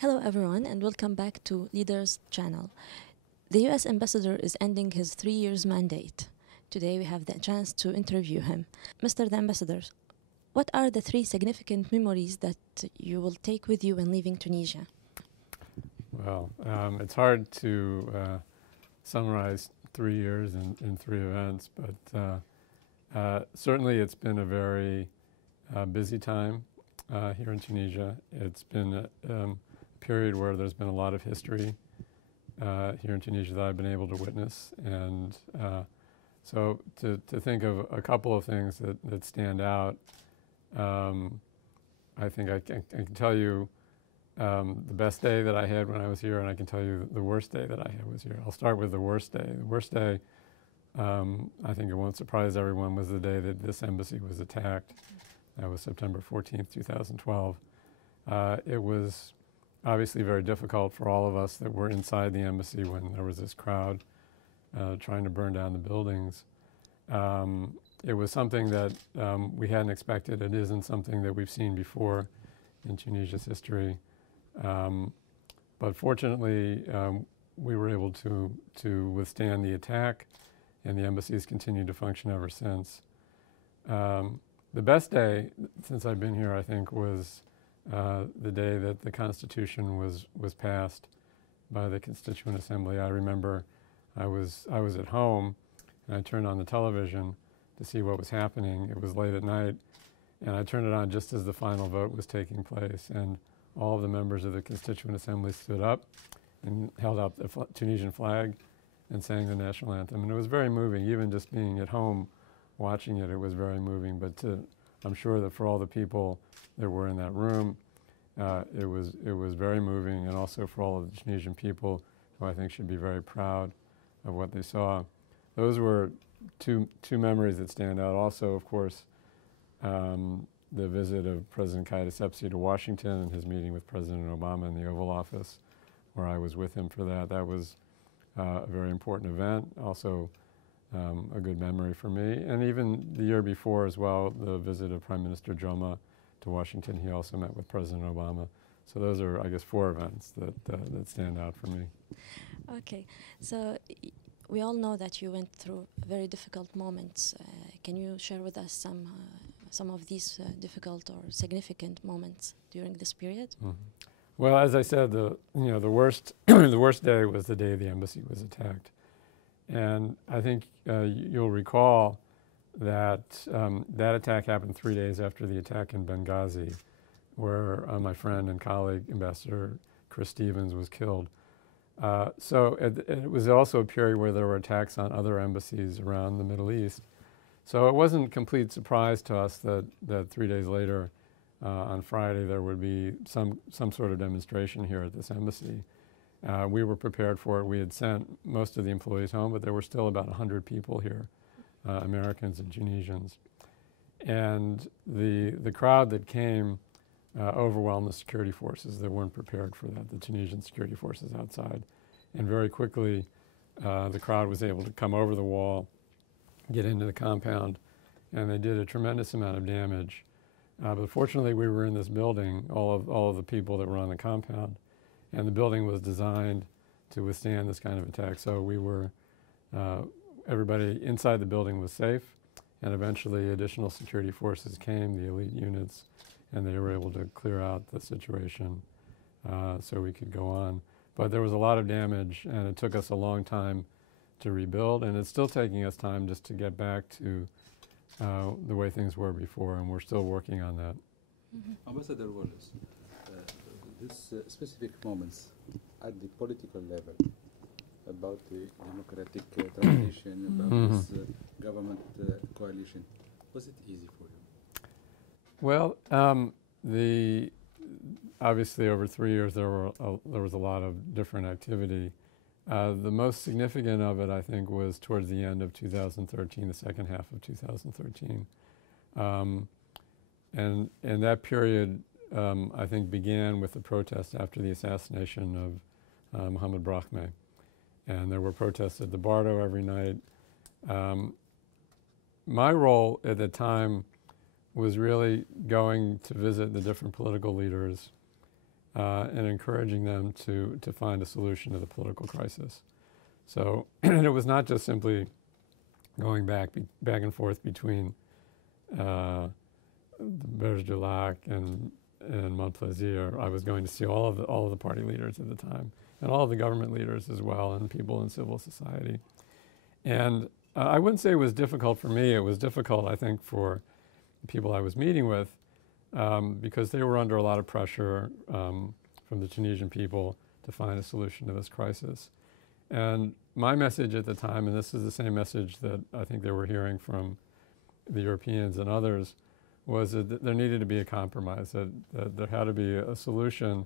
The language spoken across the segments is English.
Hello, everyone, and welcome back to Leaders Channel. The U.S. ambassador is ending his 3 years mandate. Today, we have the chance to interview him. Mr. the Ambassador, what are the 3 significant memories that you will take with you when leaving Tunisia? Well, it's hard to summarize 3 years in 3 events, but certainly it's been a very busy time here in Tunisia. It's been a period where there's been a lot of history here in Tunisia that I've been able to witness. And so to think of a couple of things that stand out, I think I can tell you the best day that I had when I was here, and I can tell you the worst day that I had was here. I'll start with the worst day. The worst day, I think it won't surprise everyone, was the day that this embassy was attacked. That was September 14th, 2012. It was obviously very difficult for all of us that were inside the embassy when there was this crowd trying to burn down the buildings. It was something that we hadn't expected. It isn't something that we've seen before in Tunisia's history. But fortunately, we were able to withstand the attack, and the embassy has continued to function ever since. The best day since I've been here, I think, was the day that the Constitution was passed by the Constituent Assembly. I remember I was at home, and I turned on the television to see what was happening. It was late at night, and I turned it on just as the final vote was taking place, and all of the members of the Constituent Assembly stood up and held up the Tunisian flag and sang the national anthem. And it was very moving. Even just being at home watching it, it was very moving. But I'm sure that for all the people that were in that room, it was very moving, and also for all of the Tunisian people, who I think should be very proud of what they saw. Those were two memories that stand out. Also, of course, the visit of President Kais Saied to Washington and his meeting with President Obama in the Oval Office, where I was with him for that. That was a very important event, also a good memory for me. And even the year before as well, the visit of Prime Minister Joma to Washington, he also met with President Obama. So those are, I guess, 4 events that stand out for me. Okay, so we all know that you went through very difficult moments. Can you share with us some of these difficult or significant moments during this period? Mm-hmm. Well, as I said, the worst the worst day was the day the embassy was attacked, and I think you'll recall that that attack happened 3 days after the attack in Benghazi, where my friend and colleague, Ambassador Chris Stevens, was killed. So it was also a period where there were attacks on other embassies around the Middle East. So it wasn't a complete surprise to us that 3 days later, on Friday, there would be some sort of demonstration here at this embassy. We were prepared for it. We had sent most of the employees home, but there were still about 100 people here, Americans and Tunisians. And the crowd that came overwhelmed the security forces that weren't prepared for that, the Tunisian security forces outside. And very quickly, the crowd was able to come over the wall, get into the compound, and they did a tremendous amount of damage. But fortunately, we were in this building, all of the people that were on the compound, and the building was designed to withstand this kind of attack. So we were, everybody inside the building was safe, and eventually additional security forces came, the elite units, and they were able to clear out the situation so we could go on. But there was a lot of damage, and it took us a long time to rebuild, and it's still taking us time just to get back to the way things were before, and we're still working on that. Mm-hmm. Ambassador Wallace, these specific moments at the political level about the democratic transition, about this government coalition, was it easy for you? Well, obviously over 3 years there was a lot of different activity. The most significant of it, I think, was towards the end of 2013, the second half of 2013. And that period, I think, began with the protest after the assassination of Mohamed Brahmi. And there were protests at the Bardo every night. My role at the time was really going to visit the different political leaders and encouraging them to find a solution to the political crisis. So it was not just simply going back and forth between Berge du Lac and Montplaisir. I was going to see all of the party leaders at the time, and all of the government leaders as well, and people in civil society. And I wouldn't say it was difficult for me. It was difficult, I think, for the people I was meeting with, because they were under a lot of pressure from the Tunisian people to find a solution to this crisis. And my message at the time, and this is the same message that I think they were hearing from the Europeans and others, was that there needed to be a compromise, that there had to be a solution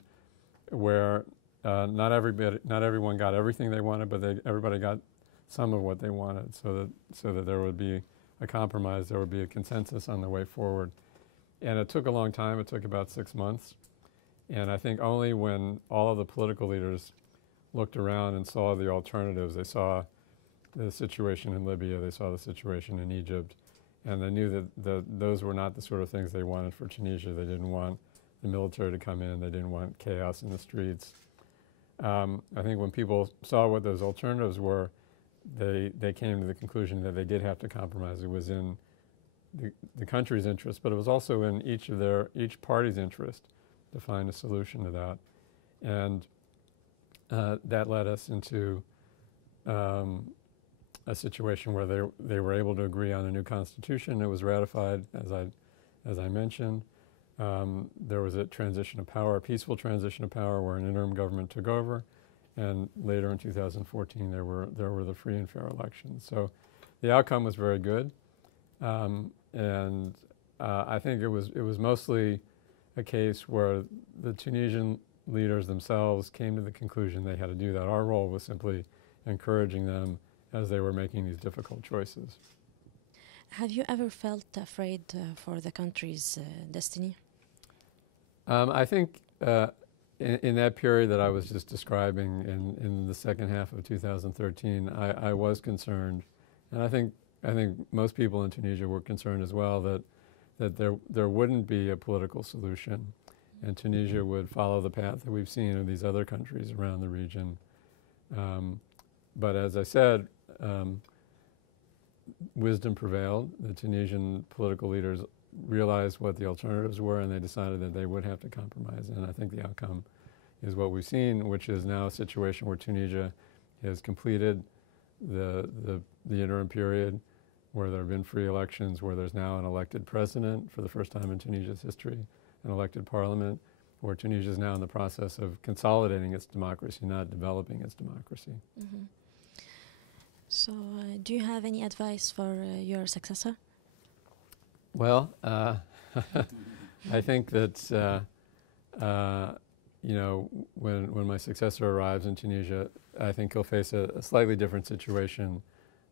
where not everyone got everything they wanted, but everybody got some of what they wanted, so that there would be a compromise, there would be a consensus on the way forward. And it took a long time. It took about 6 months. And I think only when all of the political leaders looked around and saw the alternatives, they saw the situation in Libya, they saw the situation in Egypt, and they knew that those were not the sort of things they wanted for Tunisia. They didn't want the military to come in. They didn't want chaos in the streets. I think when people saw what those alternatives were, they came to the conclusion that they did have to compromise. It was in the country's interest, but it was also in each party's interest to find a solution to that. And that led us into a situation where they were able to agree on a new constitution. It was ratified, as I mentioned. There was a transition of power, a peaceful transition of power, where an interim government took over, and later in 2014 there were the free and fair elections. So the outcome was very good, and I think it was mostly a case where the Tunisian leaders themselves came to the conclusion they had to do that. Our role was simply encouraging them as they were making these difficult choices. Have you ever felt afraid for the country's destiny? I think in that period that I was just describing, in the second half of 2013, I was concerned, and I think most people in Tunisia were concerned as well that there wouldn't be a political solution, and Tunisia would follow the path that we've seen in these other countries around the region. But as I said, wisdom prevailed. The Tunisian political leaders realized what the alternatives were, and they decided that they would have to compromise. And I think the outcome is what we've seen, which is now a situation where Tunisia has completed the interim period, where there have been free elections, where there's now an elected president for the first time in Tunisia's history, an elected parliament, where Tunisia is now in the process of consolidating its democracy, not developing its democracy. Mm-hmm. So do you have any advice for your successor? Well, I think that when my successor arrives in Tunisia, I think he'll face a slightly different situation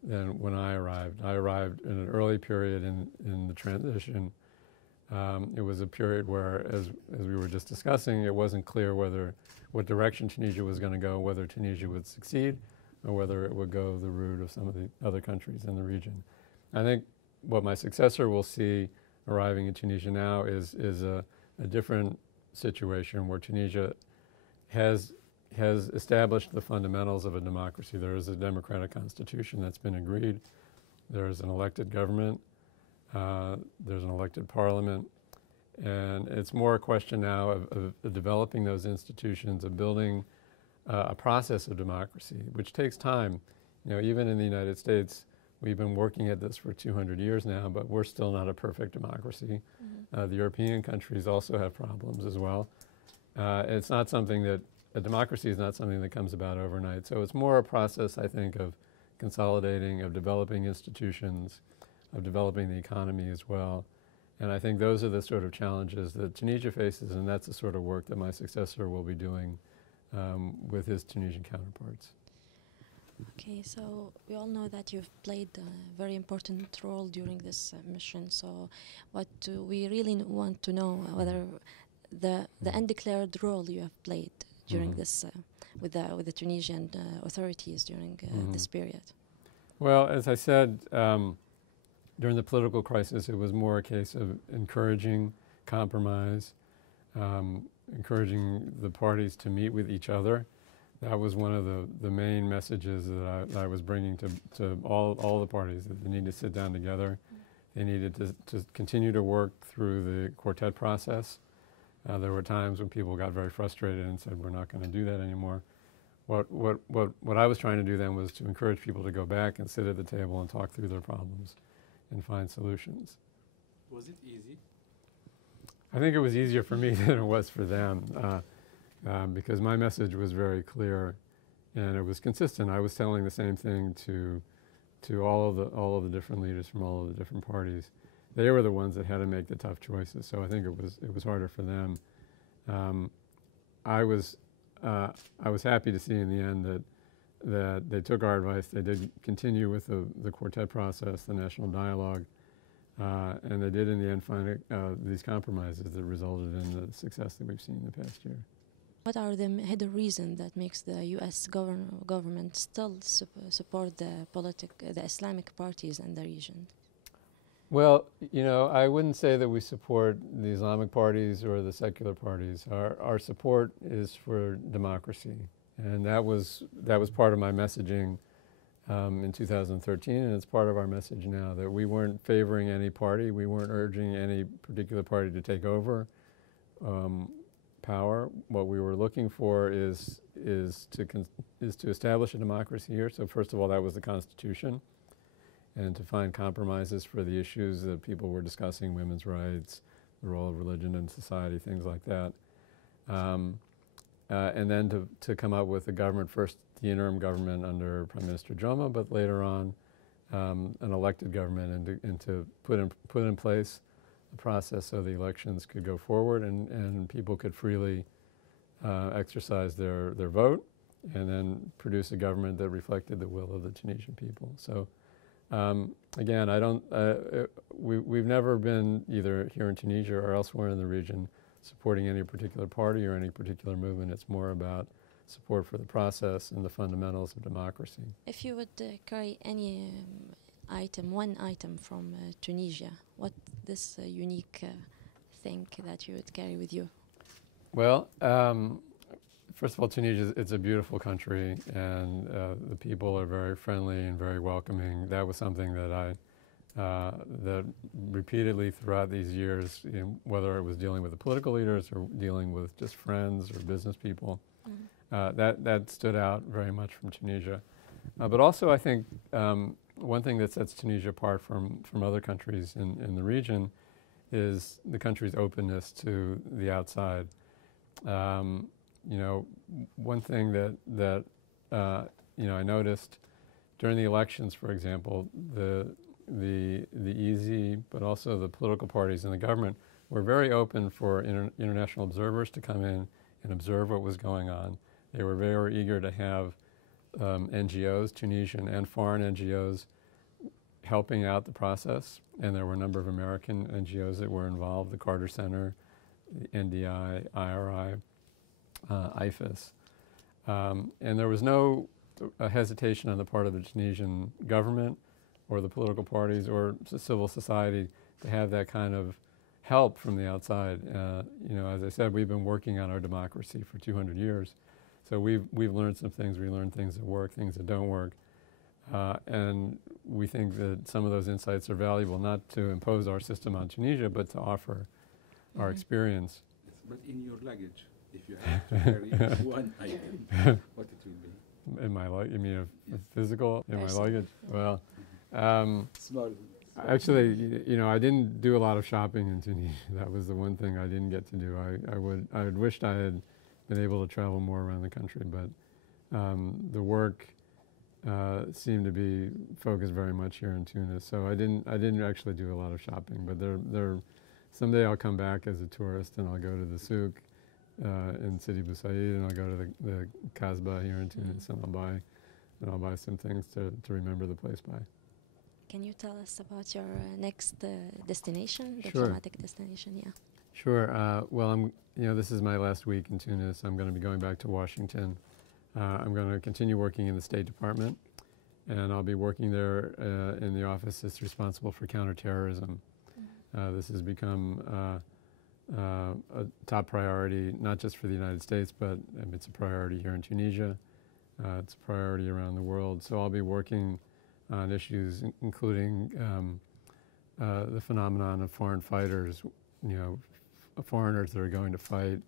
than when I arrived. I arrived in an early period in the transition. It was a period where, as we were just discussing, it wasn't clear what direction Tunisia was going to go, whether Tunisia would succeed or whether it would go the route of some of the other countries in the region. I think what my successor will see arriving in Tunisia now is a different situation where Tunisia has established the fundamentals of a democracy. There is a democratic constitution that's been agreed. There is an elected government. There's an elected parliament. And it's more a question now of developing those institutions, of building a process of democracy, which takes time. Even in the United States, we've been working at this for 200 years now, but we're still not a perfect democracy. Mm-hmm. The European countries also have problems as well. It's not something that, a democracy is not something that comes about overnight. So it's more a process, I think, of consolidating, of developing institutions, of developing the economy as well. And I think those are the sort of challenges that Tunisia faces, and that's the sort of work that my successor will be doing with his Tunisian counterparts. Okay, so we all know that you've played a very important role during this mission. So what we really want to know, whether the undeclared role you have played during this with the Tunisian authorities during this period. Well, as I said, during the political crisis, it was more a case of encouraging compromise, encouraging the parties to meet with each other. That was one of the main messages that I was bringing to all the parties, that they need to sit down together. They needed to continue to work through the quartet process. There were times when people got very frustrated and said, we're not going to do that anymore. What I was trying to do then was to encourage people to go back and sit at the table and talk through their problems and find solutions. Was it easy? I think it was easier for me than it was for them, because my message was very clear and it was consistent. I was telling the same thing to all of the different leaders from all of the different parties. They were the ones that had to make the tough choices, so I think it was harder for them. I was happy to see in the end that they took our advice. They did continue with the quartet process, the national dialogue, and they did in the end find these compromises that resulted in the success that we've seen in the past year. What are the hidden reasons that makes the U.S. government still support the Islamic parties in the region? Well, I wouldn't say that we support the Islamic parties or the secular parties. Our support is for democracy, and that was part of my messaging in 2013, and it's part of our message now, that we weren't favoring any party, we weren't urging any particular party to take over power. What we were looking for is to establish a democracy here. So first of all, that was the Constitution, and to find compromises for the issues that people were discussing: women's rights, the role of religion in society, things like that. And then to come up with a government, first the interim government under Prime Minister Joma, but later on an elected government, and to put in place a process so the elections could go forward and people could freely exercise their vote, and then produce a government that reflected the will of the Tunisian people. So again, we've never been, either here in Tunisia or elsewhere in the region, supporting any particular party or any particular movement. It's more about support for the process and the fundamentals of democracy. If you would carry any one item from Tunisia, what this unique thing that you would carry with you? Well, first of all, Tunisia, it's a beautiful country, and the people are very friendly and very welcoming. That was something that that repeatedly throughout these years, whether it was dealing with the political leaders or dealing with just friends or business people, that stood out very much from Tunisia. But also, I think one thing that sets Tunisia apart from other countries in the region is the country's openness to the outside. One thing that I noticed during the elections, for example, the easy, but also the political parties in the government were very open for international observers to come in and observe what was going on. They were very eager to have NGOs, Tunisian and foreign NGOs, helping out the process, and there were a number of American NGOs that were involved: the Carter Center, the NDI, IRI, IFAS. And there was no hesitation on the part of the Tunisian government or the political parties or civil society to have that kind of help from the outside. As I said, we've been working on our democracy for 200 years. So we've learned some things. We learned things that work, things that don't work. And we think that some of those insights are valuable, not to impose our system on Tunisia, but to offer our experience. Yes, but in your luggage, if you have to carry one item, what it will be? In my luggage? You mean physical? In my luggage? Well, small. Actually, I didn't do a lot of shopping in Tunisia. That was the one thing I didn't get to do. I had wished I had been able to travel more around the country, but the work seemed to be focused very much here in Tunis. So I didn't actually do a lot of shopping. But someday I'll come back as a tourist and I'll go to the souk in Sidi Bou Said, and I'll go to the Kasbah here in Tunis, and I'll buy some things to remember the place by. Can you tell us about your next destination, Sure. diplomatic destination? Yeah. Sure. Well, this is my last week in Tunis. I'm going to be going back to Washington. I'm going to continue working in the State Department, and I'll be working there in the office that's responsible for counterterrorism. This has become a top priority, not just for the United States, but it's a priority here in Tunisia. It's a priority around the world. So I'll be working on issues including the phenomenon of foreign fighters, foreigners that are going to fight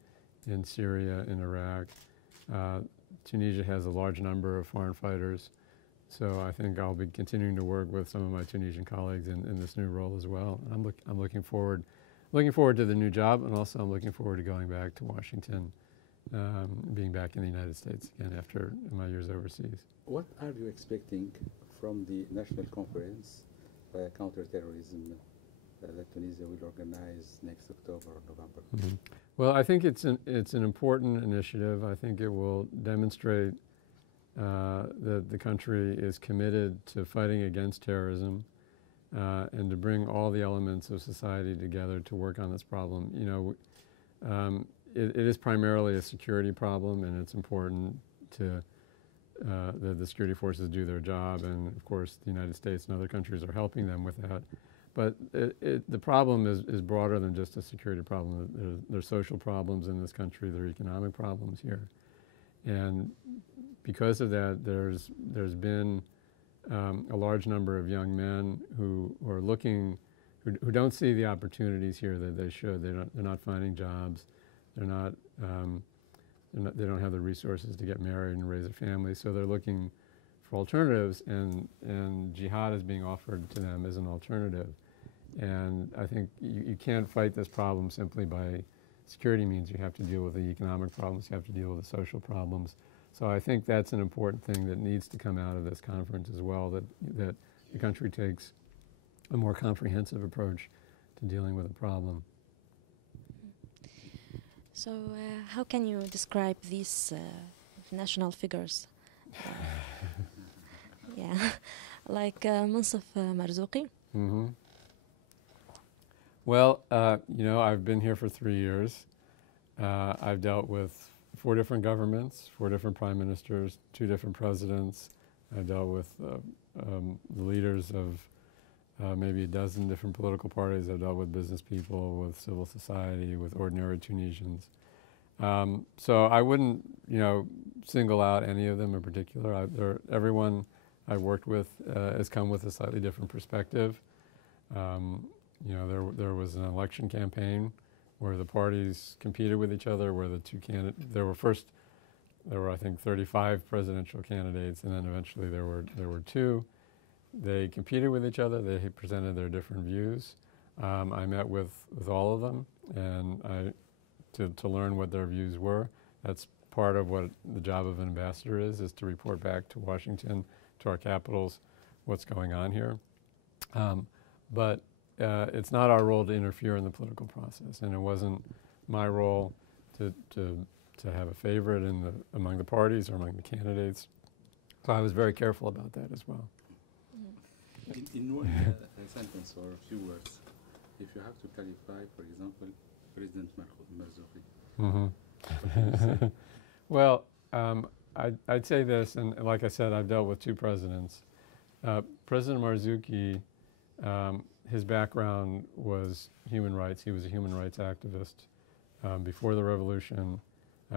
in Syria, in Iraq. Tunisia has a large number of foreign fighters, so I think I'll be continuing to work with some of my Tunisian colleagues in this new role as well. I'm looking forward to the new job, and also I'm looking forward to going back to Washington, being back in the United States again after my years overseas. What are you expecting from the National Conference Counterterrorism that Tunisia will organize next October or November? Mm-hmm. Well, I think it's an important initiative. I think it will demonstrate that the country is committed to fighting against terrorism and to bring all the elements of society together to work on this problem. It is primarily a security problem, and it's important to that the security forces do their job, and of course the United States and other countries are helping them with that. But the problem is broader than just a security problem. There's social problems in this country, there are economic problems here. And because of that, there's been a large number of young men who are looking, who don't see the opportunities here that they should. They're not finding jobs. They don't have the resources to get married and raise a family, so they're looking for alternatives, and jihad is being offered to them as an alternative. And I think you can't fight this problem simply by security means. You have to deal with the economic problems, you have to deal with the social problems. So I think that's an important thing that needs to come out of this conference as well, that the country takes a more comprehensive approach to dealing with the problem. So how can you describe these national figures? Yeah, like Munsaf Marzouki. Mm-hmm. Well, I've been here for 3 years. I've dealt with 4 different governments, 4 different prime ministers, 2 different presidents. I've dealt with the leaders of maybe a dozen different political parties. I've dealt with business people, with civil society, with ordinary Tunisians. So I wouldn't, single out any of them in particular. Everyone I've worked with has come with a slightly different perspective. There was an election campaign where the parties competed with each other, where the 2 candidates, there were I think 35 presidential candidates, and then eventually there were 2. They competed with each other. They presented their different views. I met with all of them, and to learn what their views were. That's part of what the job of an ambassador is to report back to Washington, to our capitals, what's going on here. But it's not our role to interfere in the political process, and it wasn't my role to have a favorite among the parties or among the candidates. So I was very careful about that as well. In one sentence or a few words, if you have to qualify, for example, President Marzouki. Mm-hmm. Well, I'd say this, and like I said, I've dealt with 2 presidents. President Marzouki, his background was human rights. He was a human rights activist before the revolution.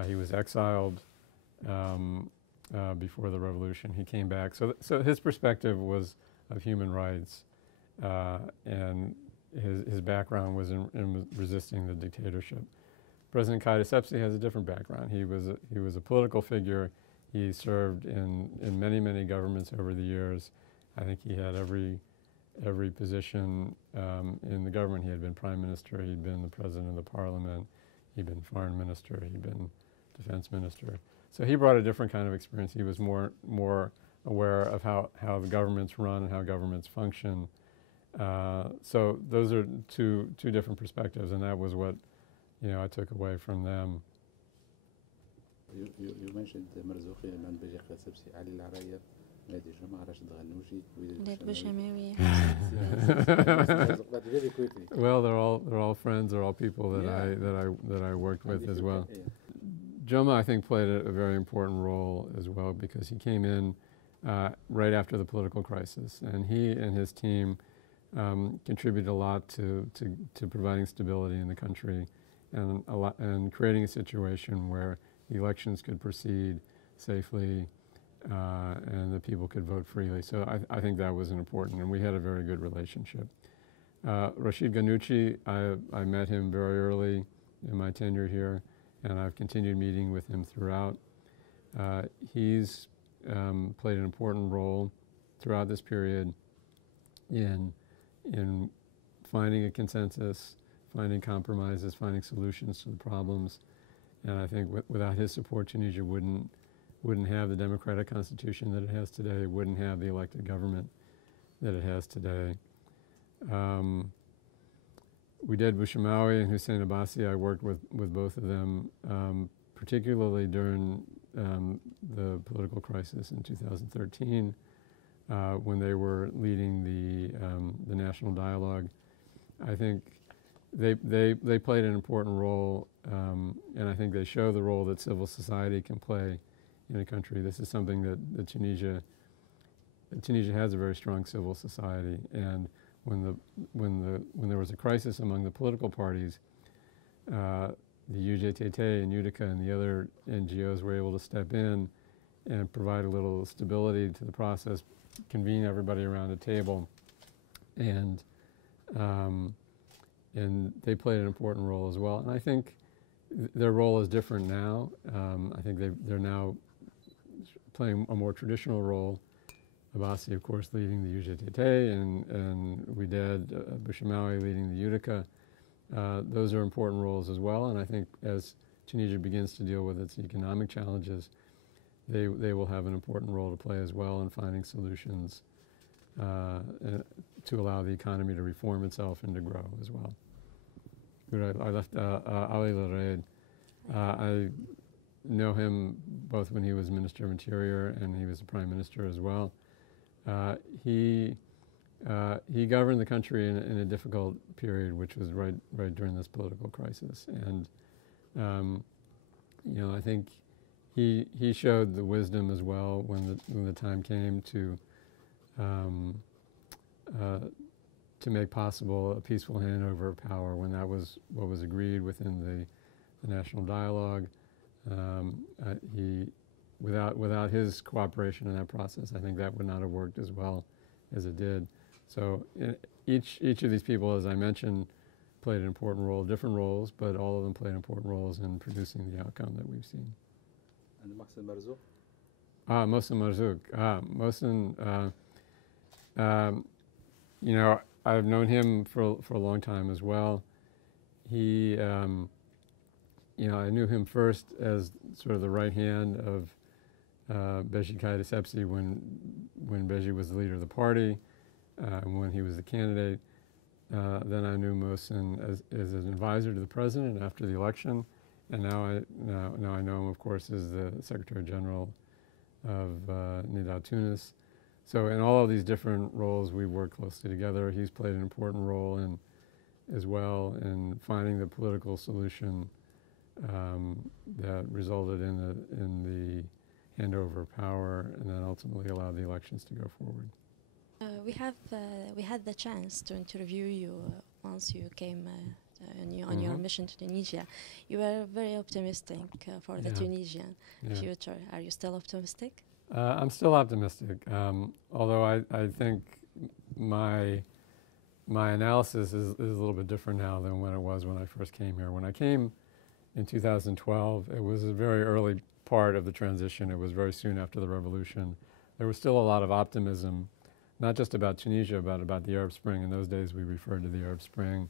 He was exiled before the revolution. He came back. So his perspective was of human rights, and his background was in resisting the dictatorship. President Kaida Sepsi has a different background. He was a political figure. He served in many governments over the years. I think he had every position in the government. He had been prime minister. He'd been the president of the parliament. He'd been foreign minister. He'd been defense minister. So he brought a different kind of experience. He was more aware of how the governments run and how governments function. So those are two different perspectives, and that was what I took away from them. You mentioned Marzouki, Manbajak Sepsi, Ali Laraya, Mehdi Jama, Rashid Ghannouchi, but very quickly. Well, they're all friends. They're all people that I worked with as well. Yeah. Joma, I think, played a very important role as well, because he came in right after the political crisis, and he and his team contributed a lot to providing stability in the country. and creating a situation where elections could proceed safely and the people could vote freely. So I think that was important, and we had a very good relationship. Rashid Ghannouchi, I met him very early in my tenure here, and I've continued meeting with him throughout. He's played an important role throughout this period in finding a consensus, finding compromises, finding solutions to the problems. And I think without his support, Tunisia wouldn't have the democratic constitution that it has today, wouldn't have the elected government that it has today. We did Bouchamawi and Hussein Abbasi. I worked with both of them, particularly during the political crisis in 2013, when they were leading the national dialogue. I think they played an important role, and I think they show the role that civil society can play in a country. This is something that Tunisia has a very strong civil society, and when there was a crisis among the political parties, the UJTT and Utica and the other NGOs were able to step in and provide a little stability to the process, convene everybody around a table, and they played an important role as well. And I think their role is different now. I think they're now playing a more traditional role. Abbasi, of course, leading the UJTT, and Widad Bouchamawi leading the Utica. Those are important roles as well, and I think as Tunisia begins to deal with its economic challenges, they will have an important role to play as well in finding solutions to allow the economy to reform itself and to grow as well. I left Ali Lareid. I know him both when he was Minister of Interior and he was the Prime Minister as well. He governed the country in a difficult period, which was right during this political crisis, and I think he showed the wisdom as well when the time came to make possible a peaceful handover of power, when that was what was agreed within the national dialogue. Without his cooperation in that process, I think that would not have worked as well as it did. So each of these people, as I mentioned, played an important role, different roles, but all of them played important roles in producing the outcome that we've seen. And Mohsen Marzouk? Mohsen Marzouk. Mohsen, I've known him for a long time as well. He, I knew him first as sort of the right hand of Beji Caid Essebsi when Beji was the leader of the party, and when he was the candidate. Then I knew Mohsen as an advisor to the president after the election, and now I know him, of course, as the Secretary General of Nida Tunis. So in all of these different roles, we work closely together. He's played an important role as well in finding the political solution that resulted in the handover of power, and then ultimately allowed the elections to go forward. We had the chance to interview you once you came on your mission to Tunisia. You were very optimistic for the Tunisian future. Are you still optimistic? I'm still optimistic, although I think my analysis is a little bit different now than when it was when I first came here. When I came in 2012, it was a very early part of the transition. It was very soon after the revolution. There was still a lot of optimism, not just about Tunisia, but about the Arab Spring. In those days, we referred to the Arab Spring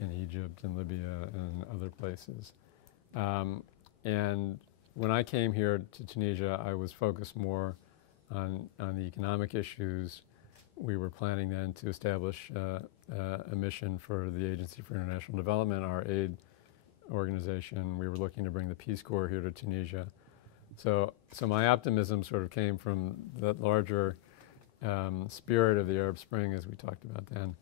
in Egypt and Libya and other places. And when I came here to Tunisia, I was focused more on the economic issues. We were planning then to establish a mission for the Agency for International Development, our aid organization. We were looking to bring the Peace Corps here to Tunisia. So my optimism sort of came from that larger spirit of the Arab Spring, as we talked about then.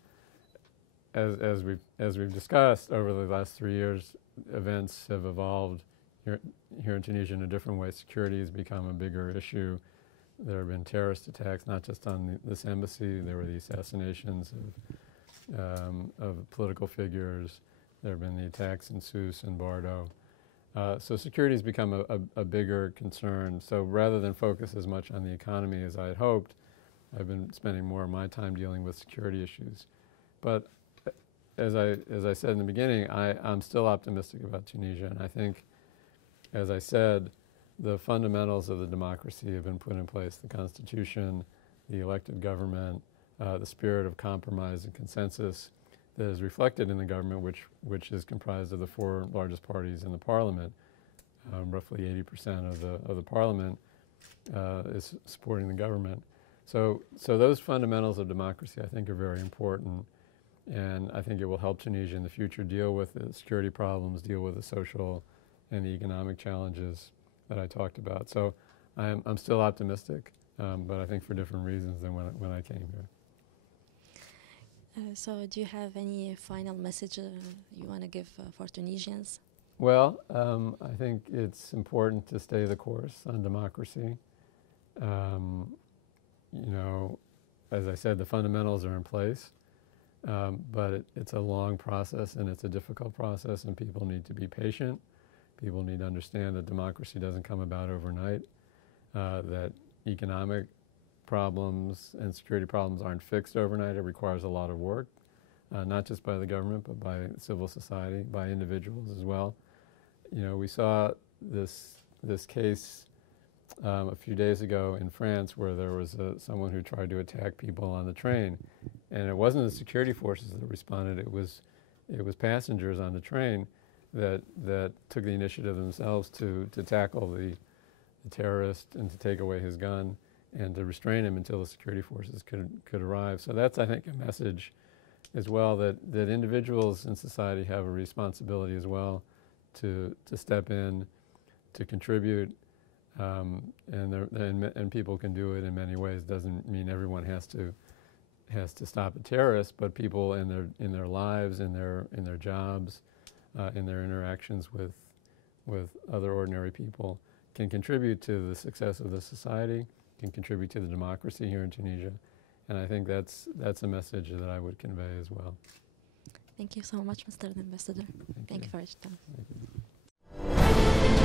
As we've discussed over the last 3 years, events have evolved here in Tunisia in a different way. Security has become a bigger issue. There have been terrorist attacks, not just on this embassy. There were the assassinations of political figures. There have been the attacks in Sousse and Bardo. So security has become a bigger concern. So rather than focus as much on the economy as I had hoped, I've been spending more of my time dealing with security issues. But as I said in the beginning, I'm still optimistic about Tunisia, and I think, as I said, the fundamentals of the democracy have been put in place: the constitution, the elected government, the spirit of compromise and consensus that is reflected in the government, which is comprised of the 4 largest parties in the parliament. Roughly 80% of the parliament is supporting the government. So those fundamentals of democracy, I think, are very important, and I think it will help Tunisia in the future deal with the security problems, deal with the social and the economic challenges that I talked about. So I'm still optimistic, but I think for different reasons than when I came here. So do you have any final message you want to give for Tunisians? Well, I think it's important to stay the course on democracy. You know, as I said, the fundamentals are in place, but it's a long process and it's a difficult process, and people need to be patient. People need to understand that democracy doesn't come about overnight, that economic problems and security problems aren't fixed overnight. It requires a lot of work, not just by the government, but by civil society, by individuals as well. You know, we saw this case a few days ago in France where there was someone who tried to attack people on the train, and it wasn't the security forces that responded. It was passengers on the train that took the initiative themselves to tackle the terrorist and to take away his gun and to restrain him until the security forces could arrive. So that's, I think, a message as well, that individuals in society have a responsibility as well to step in, to contribute, and people can do it in many ways. Doesn't mean everyone has to stop a terrorist, but people in their lives, in their jobs, in their interactions with other ordinary people can contribute to the success of the society, can contribute to the democracy here in Tunisia, and I think that's a message that I would convey as well. Thank you so much, Mr. Ambassador. Thank you for your time. Thank you.